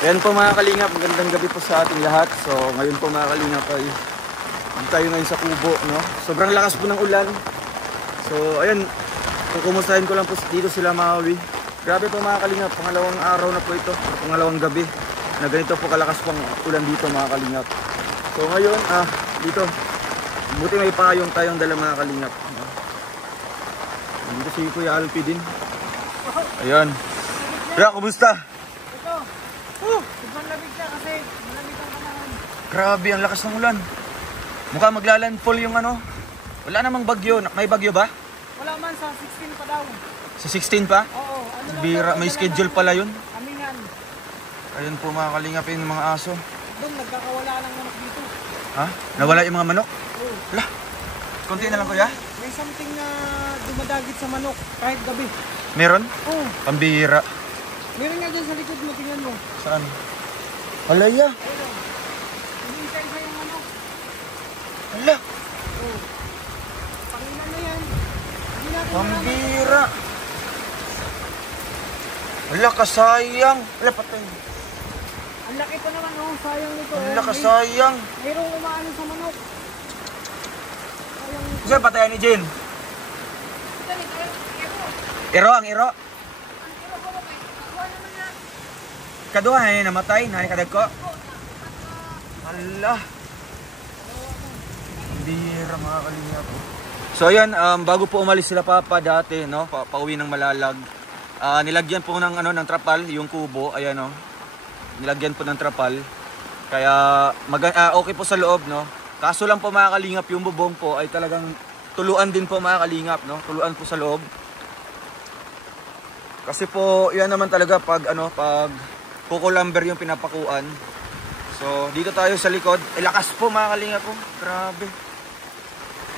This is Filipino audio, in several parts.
Ayan po mga kalingap, magandang gabi po sa ating lahat. So ngayon po mga kalingap ay tayo ngayon sa Kubo, no? Sobrang lakas po ng ulan. So ayan, kukumustahin ko lang po dito sila Maui. Grabe po mga kalingap, pangalawang araw na po ito, pangalawang gabi na ganito po kalakas pang ulan dito mga kalingap. So ngayon, dito, buti may payong tayong dala mga kalingap. Dito si Kuya Alpi din. Ayan. Kuya, kumusta? Ito. Sobrang lamig na kasi malamig ang panahon. Grabe, ang lakas ng ulan. Mukha maglalandfall yung ano. Wala namang bagyo. May bagyo ba? Wala man, sa 16 pa daw. Sa 16 pa? Oo. Ano lang Bira, daw, may dala schedule ng pala yun. Amingan. Ayun po mga kalingap yung mga aso. Doon, nagkakawala ng manok dito. Ha? Nawala yung mga manok? Oo. Wala. Konti na lang kuya. May something na dumadagit sa manok kahit gabi. Meron? Oo. Pambira. Meron nga dyan sa likod mo, tingnan mo. Saan? Halaya. Ayun. Hinihintay sa yung manok. Hala. Oo. Pangilan na yan. Hindi natin Pambira. Hala, kasayang. Hala, patay. Ang laki pa naman, oh. Sayang nito. Hala, kasayang. Mayroong umaano sa manok. Sayang nito. Saan patayan ni Jane? Iro, ang iro. Kaduha na namatay, nakikadag ko. Hala. Bira mga kalingap. So ayan, bago po umalis sila Papa dati, no, pauwi ng Malalag. Nilagyan po ng ano ng trapal yung kubo, ayan no. Nilagyan po ng trapal. Kaya okay po sa loob, no. Kaso lang po mga kalingap, yung bubong po ay talagang tuluan din po mga kalingap, no. Tuluan po sa loob. Kasi po, yan naman talaga pag kukulamber yung pinapakuan. So, dito tayo sa likod. Lakas po mga kalingap po. Grabe.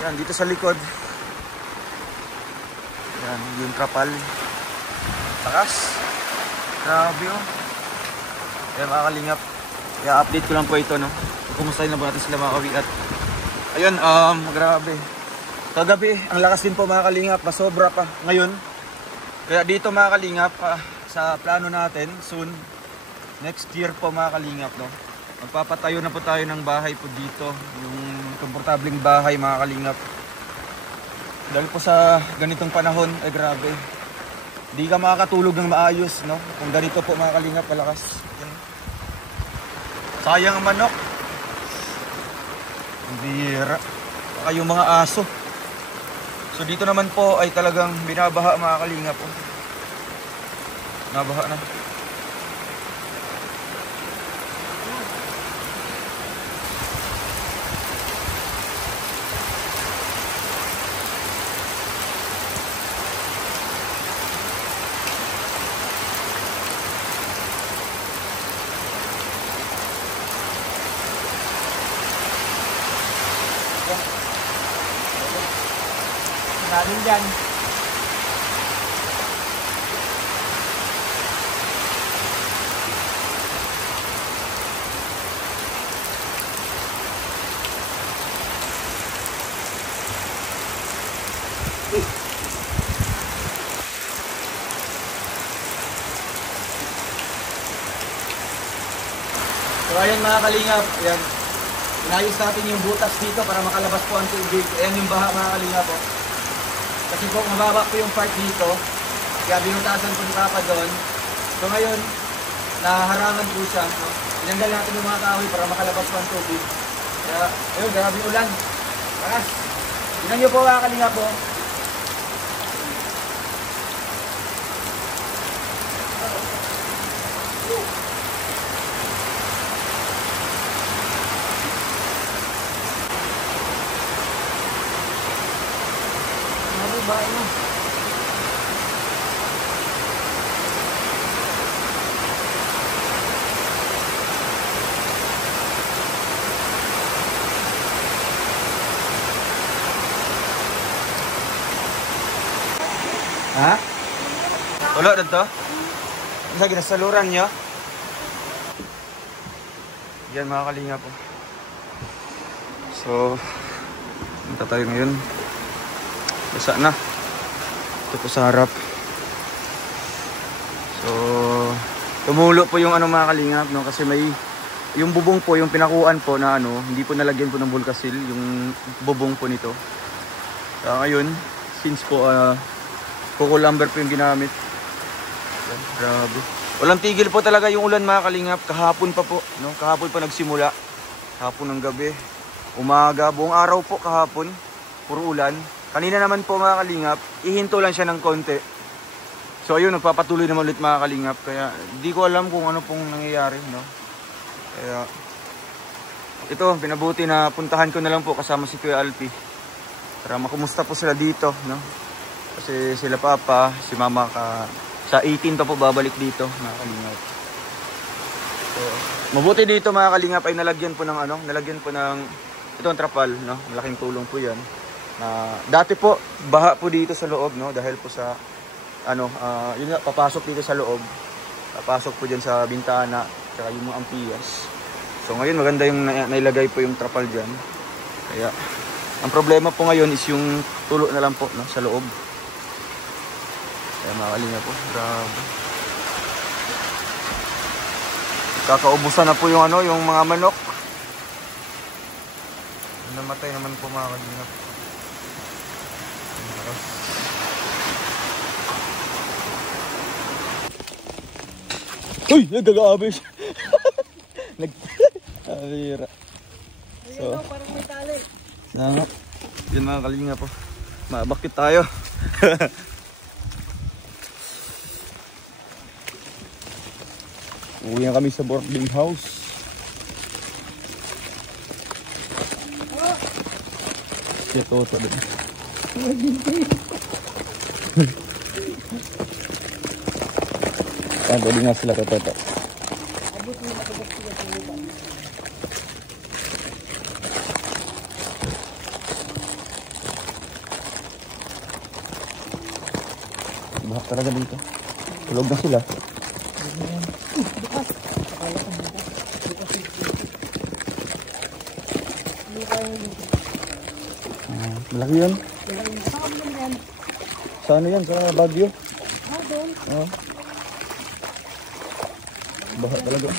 Yan, dito sa likod. Yan, yung trapal. Lakas. Grabe oh. Yan mga kalingap. Kaya update ko lang po ito, no. Kumustahin na po natin sila mga kawi. At ayun, grabe. Kagabi, ang lakas din po mga kalingap. Masobra pa ngayon. Kaya dito mga kalingap, sa plano natin, soon, next year po mga kalingap, no? Magpapatayo na po tayo ng bahay po dito. Yung komportabling bahay mga kalingap. Dahil po sa ganitong panahon, ay grabe. Hindi ka makakatulog ng maayos, no? Kung ganito po mga kalingap, palakas. Yan. Sayang ang manok. Ang bira. Baka yung mga aso. So dito naman po ay talagang binabaha mga kalingap po. Nabaha na. Galing dyan. So ayan mga kalingap, ayan. Inayos natin yung butas dito para makalabas po ang tubig. Ayan yung baha mga kalingap po. Kasi po mababa po yung part dito. Kaya binutasan po ni Papa doon. So ngayon, naharangan po siya. No? Tinanggal natin yung mga kahoy para makalabas po ang tubig. Kaya, ayun, grabe ulan. Paras. Tingnan nyo po mga kalingap po. Bahay na. Ha? Wala na to? Ano sa ginasaluran nyo? Yan mga kalingap po. So, punta tayo ngayon. Basa na. Ito po sa harap. So, tumulo po yung ano mga kalingap, no? Kasi may yung bubong po, yung pinakuan po na ano, hindi po nalagyan po ng Volcasil yung bubong po nito. Kaya ngayon, since po coco lumber po yung ginamit. Grabe. Walang tigil po talaga yung ulan mga kalingap. Kahapon pa po, no? Kahapon pa nagsimula. Kahapon ng gabi. Umaga, buong araw po kahapon. Puro ulan. Kanina naman po mga kalingap, ihinto lang siya ng konti. So ayun, nagpapatuloy naman ulit mga kalingap. Kaya di ko alam kung ano pong nangyayari, no? Kaya ito, pinabuti na puntahan ko na lang po kasama si Kuya Alpi. Para makumusta po sila dito, no? Kasi sila papa, si mama sa 18 pa po babalik dito mga kalingap. So, mabuti dito mga kalingap ay nalagyan po ng ito ang trapal, no? Malaking tulong po 'yan. Dati po baha po dito sa loob, no? Dahil po sa yun nga, papasok dito sa loob. Papasok po diyan sa bintana, tsaka yung mga ampiyas. So ngayon maganda yung nailagay po yung trapal diyan. Kaya ang problema po ngayon is yung tulo na lang po, no, sa loob. Kaya makalinga po, grabe. Kakaubusan na po yung yung mga manok. Namatay naman po mga kalingap. Uy! Nagkakaabi siya. Nagkakabira. So, parang may tali. Sama. Yun mga kalingap po. Mabakit tayo. Uwi na kami sa boarding house. Siya toto din. Pwede nga sila ko toto. Bahak talaga dito. Tulog na sila. Malaki yan. Sa ano yan? Sa Baguio? Doon. Oo. Baha talaga.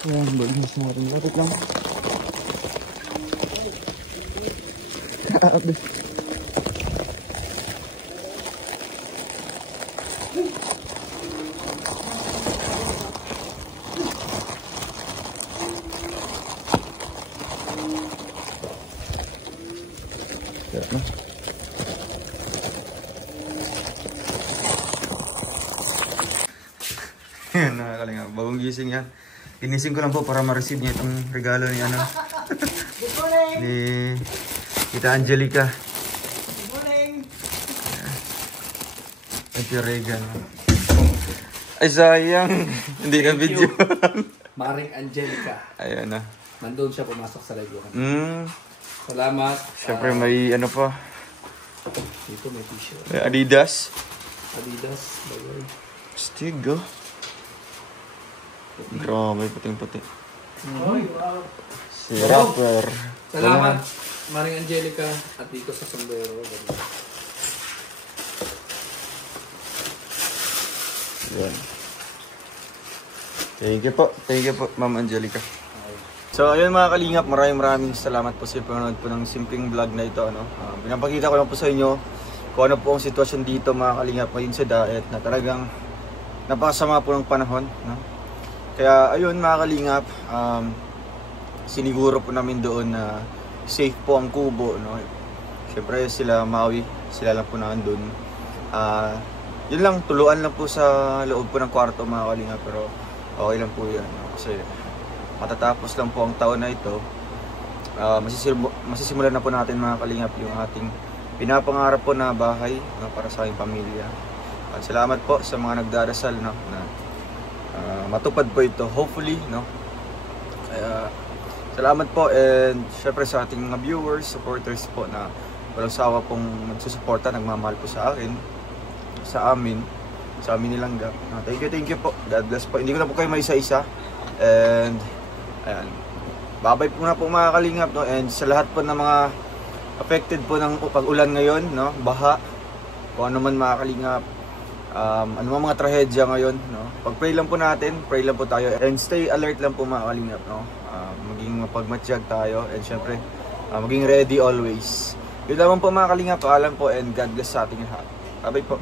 Ayan, bagus mga rin. Bakit lang? Grabe. Yan, nakakalinga. Bagong gising yan. Ginising ko lang po para ma-receive niya itong regalo ni ni Tita Angelica. Good morning. Thank you, Regan. Ay, sayang. Hindi ka video. Maring Angelica. Ayan na. Nandun siya pumasok sa live. Salamat. Siyempre may pa. Dito may t-shirt. May Adidas. Adidas. Bye-bye. Stig, oh. Grabe, puting-puti. Si rapper. Salamat, Maring Angelica. At dito sa sombrero. Yan. Thank you po, Ma'am Angelica. So, ayun mga kalingap, maraming salamat po sa panonood po ng simpleng vlog na ito. Pinapakita ko lang po sa inyo kung ano po ang sitwasyon dito mga kalingap ngayon sa Daet na talagang napakasama po ng panahon. No? Kaya ayun mga kalingap, siniguro po namin doon na safe po ang kubo. No? Siyempre sila Maui, sila lang po nandun. Yun lang, tuluan lang po sa loob po ng kwarto mga kalingap, pero okay lang po yan. No? Kasi matatapos lang po ang taon na ito. Masisimulan na po natin mga kalingap yung ating pinapangarap po na bahay para sa aking pamilya. At salamat po sa mga nagdarasal, no, na matupad po ito, hopefully, no. Kaya salamat po, and syempre sa ating mga viewers, supporters po na walang sawa pong nagsusuporta, nagmamahal po sa akin, sa amin nilangga. Thank you po. God bless po. Hindi ko na po kayo may isa-isa. And ayan, babay po na po mga kalingap, no. And sa lahat po ng mga affected po ng pag-ulan ngayon, no, baha, kung ano man mga kalingap, ano mga trahedya ngayon, no. Pag-pray lang po natin, pray lang po tayo, and stay alert lang po mga kalingap, no. Maging mapagmatsyag tayo, and syempre maging ready always. Yun lamang po mga kalingap, paalam po, and God bless sa ating lahat. Bye po.